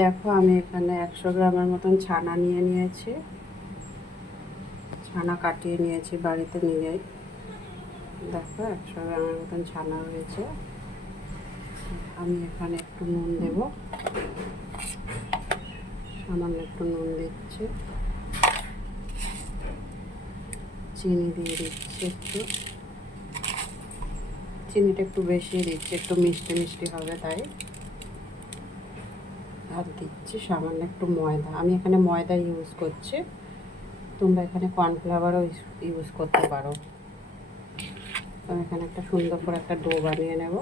দেখো আমি এখানে 100 গ্রামের মতন ছানা নিয়ে নিয়েছি। ছানা কাটিয়ে নিয়েছি বাড়িতে নিজেই। দেখো 100 গ্রামের মতন ছানা হয়েছে। আমি এখানে একটু নুন দেব, সামান্য একটু নুন দিচ্ছি, চিনি দিয়ে দিচ্ছি একটু, চিনিটা একটু বেশি দিচ্ছি, একটু মিষ্টি মিষ্টি হবে তাই। আর দিচ্ছি সামান্য একটু ময়দা, আমি এখানে ময়দা ইউজ করছি, তোমরা এখানে কর্নফ্লাওয়ারও ইউজ করতে পারো। আমি এখানে একটা সুন্দর করে একটা ডো বানিয়ে নেব।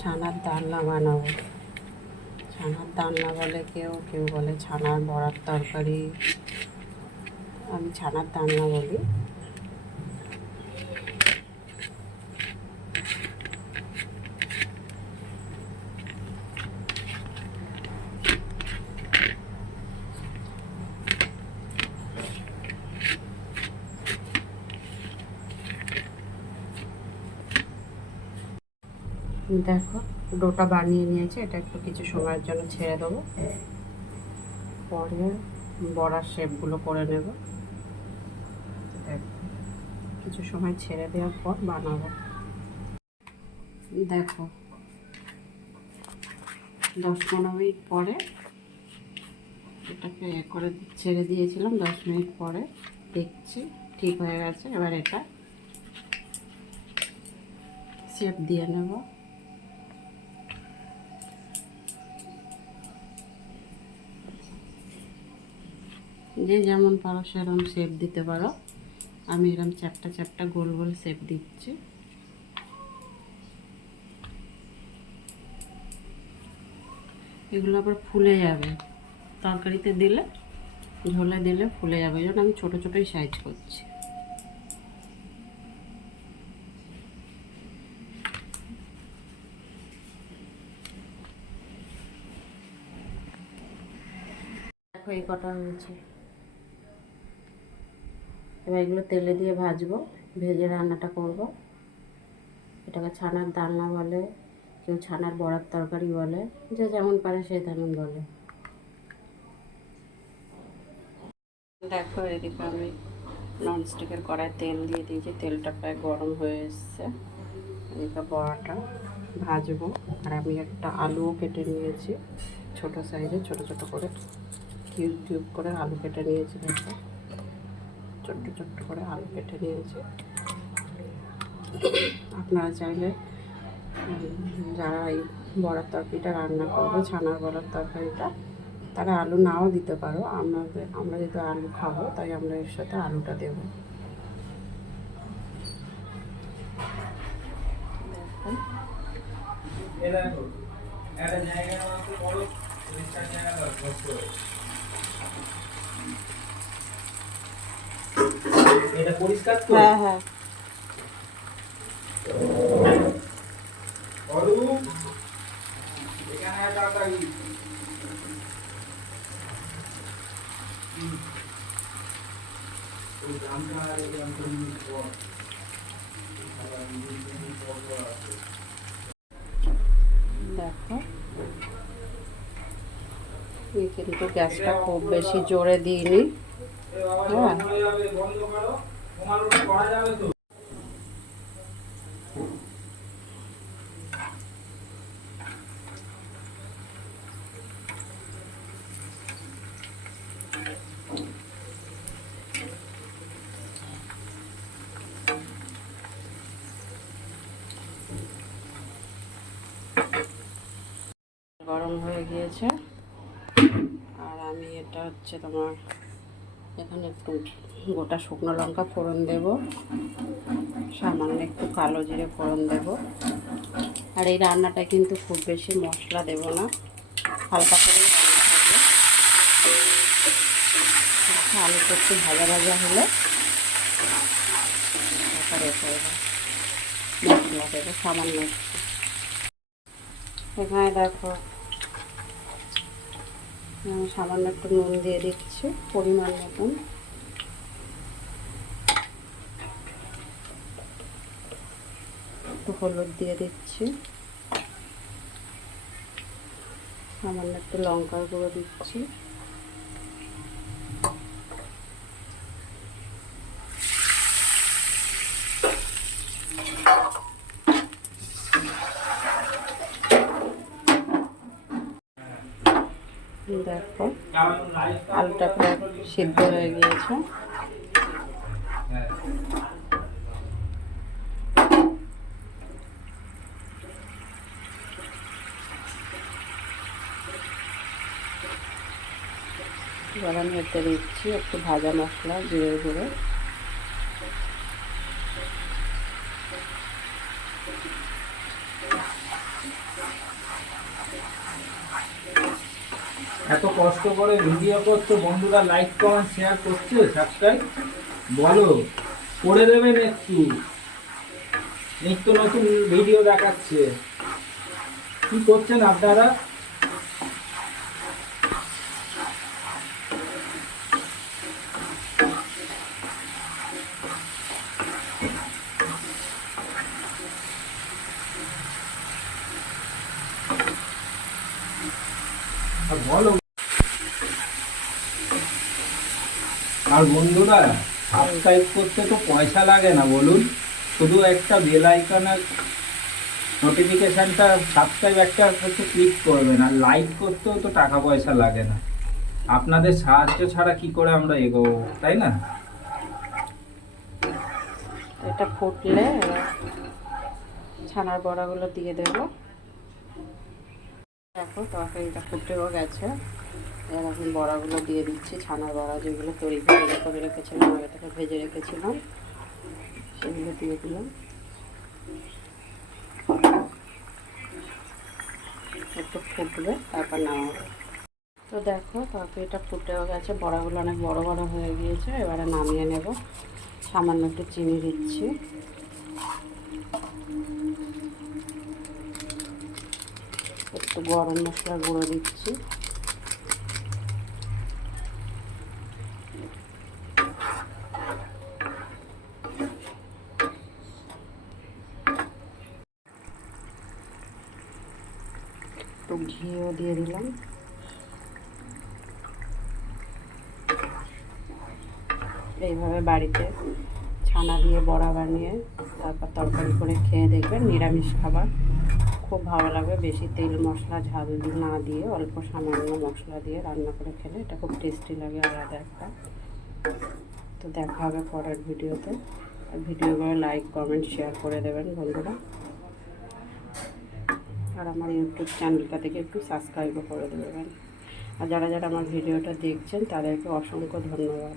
ছানার ডালনা বানাবো। ছানার ডালনা বলে কেউ, কেউ বলে ছানার বড়ার তরকারি, আমি ছানার ডালনা বলি। দেখো ডোটা বানিয়ে নিয়েছে, এটা একটু কিছু সময়ের জন্য ছেড়ে দেবো, পরে বড়ার শেপগুলো করে নেব। কিছু সময় ছেড়ে দেওয়ার পর বানাবো। দেখো 10-15 মিনিট পরে এটাকে করে ছেড়ে দিয়েছিলাম, 10 মিনিট পরে দেখছি ঠিক হয়ে গেছে। এবার এটা শেপ দিয়ে নেব। যে যেমন পারো সেরকম শেপ দিতে পারো, আমি এরকম চ্যাপটা চ্যাপটা গোল গোল শেপ দিচ্ছি। এগুলো আবার ফুলে যাবে, তরকারিতে দিলে, ঝোলে দিলে ফুলে যাবে, এই জন্য আমি ছোটো ছোটোই সাইজ করছি। দেখো এই কটা হয়েছে। এবার এগুলো তেলে দিয়ে ভাজবো, ভেজে রান্নাটা করব। এটাকে ছানার ডালনা বলে, কেউ ছানার বড়ার তরকারি বলে, যে যেমন পারে সে তেমন বলে। দেখো এদিকে আমি ননস্টিকের কড়ায় তেল দিয়ে দিয়েছি, তেলটা প্রায় গরম হয়ে এসছে। এদিকে বড়াটা ভাজবো। আর আমি একটা আলুও কেটে নিয়েছি, ছোটো সাইজে ছোটো ছোটো করে কিউব কিউব করে আলু কেটে নিয়েছি। দেখো ছোট্ট ছোট্ট করে আলু কেটে নিয়েছি। আপনারা চাইলে যারা এই বড়ার তরকারিটা রান্না করবে, ছানার বড়ার তরকারিটা, তারা আলু নাও দিতে পারো। আমরা যেহেতু আলু খাবো তাই আমরা এর সাথে আলুটা দেবো। এটা পরিষ্কার তো? হ্যাঁ হ্যাঁ। এখানে তাড়াতাড়ি ওই গ্রামটা আর এই গ্রামটা পর দেখো কিন্তু গ্যাসটা খুব বেশি জোরে দিইনি। হ্যাঁ গরম হয়ে গিয়েছে। আর আমি এটা হচ্ছে তোমার এখানে একটু গোটা শুকনো লঙ্কা ফোড়ন দেব, সামান্য একটু কালো জিরে ফোড়ন দেব। আর এই রান্নাটায় কিন্তু খুব বেশি মশলা দেব না, হালকা করে রান্না করবো। আলুটা একটু ভাজা ভাজা হলে তারপরে করবো। মশলা দেবো সামান্য একটু। এখানে দেখো আমি সামান্য একটু নুন দিয়ে দিচ্ছি পরিমাণ মতন। একটু হলুদ দিয়ে দিচ্ছি, সামান্য একটু লঙ্কার গুঁড়ো দিচ্ছি, দেখো আলুটা প্রায় সিদ্ধ হয়ে গিয়েছে। এবার আমি এতে দিচ্ছি একটু ভাজা মশলা, জিরে গুঁড়ো, এত কষ্ট করে ভিডিও করছো, বন্ধুরা লাইক কমেন্ট শেয়ার করছে, সাবস্ক্রাইব বলো করে দেবেন একটু। নিত্য নতুন ভিডিও দেখাচ্ছে, কি করছেন আপনারা? বলো। আর বন্ধুরা সাবস্ক্রাইব করতে তো পয়সা লাগে না বলুন, শুধু একটা বেল আইকনের নোটিফিকেশনটা সাবস্ক্রাইব একটা হচ্ছে ক্লিক করবেন, আর লাইক করতেও তো টাকা পয়সা লাগে না। আপনাদের সাহায্য ছাড়া কি করে আমরা এগোবো, তাই না? এটা ফুটলে ছানার বড়াগুলো দিয়ে দেবো। দেখো তরকারিটা ফুটেও গেছে, এবার এখন বড়াগুলো দিয়ে দিচ্ছি, ছানার বড়া যেগুলো তৈরি করে রেখেছিলাম, আগে থেকে ভেজে রেখেছিলাম সেগুলো দিয়ে দিলাম। একটু ফুটবে তারপর নামাবো। তো দেখো তরকারিটা ফুটেও গেছে, বড়াগুলো অনেক বড় বড় হয়ে গিয়েছে, এবারে নামিয়ে নেব। সামান্য একটু চিনি দিচ্ছি, একটু গরম মশলার গুঁড়ো দিচ্ছি, একটু ঘিও দিয়ে দিলাম। এইভাবে বাড়িতে ছানা দিয়ে বড়া বানিয়ে তারপর তরকারি করে খেয়ে দেখবেন, নিরামিষ খাবার খুব ভালো লাগবে। বেশি তেল মশলা ঝাল না দিয়ে অল্প সামান্য মশলা দিয়ে রান্না করে খেলে এটা খুব টেস্টি লাগে, আলাদা একটা। তো দেখা হবে পরের ভিডিওতে। ভিডিওগুলো লাইক কমেন্ট শেয়ার করে দেবেন বন্ধুরা, আর আমার ইউটিউব চ্যানেলটা থেকে একটু সাবস্ক্রাইবও করে দেবেন। আর যারা যারা আমার ভিডিওটা দেখছেন তাদেরকে অসংখ্য ধন্যবাদ।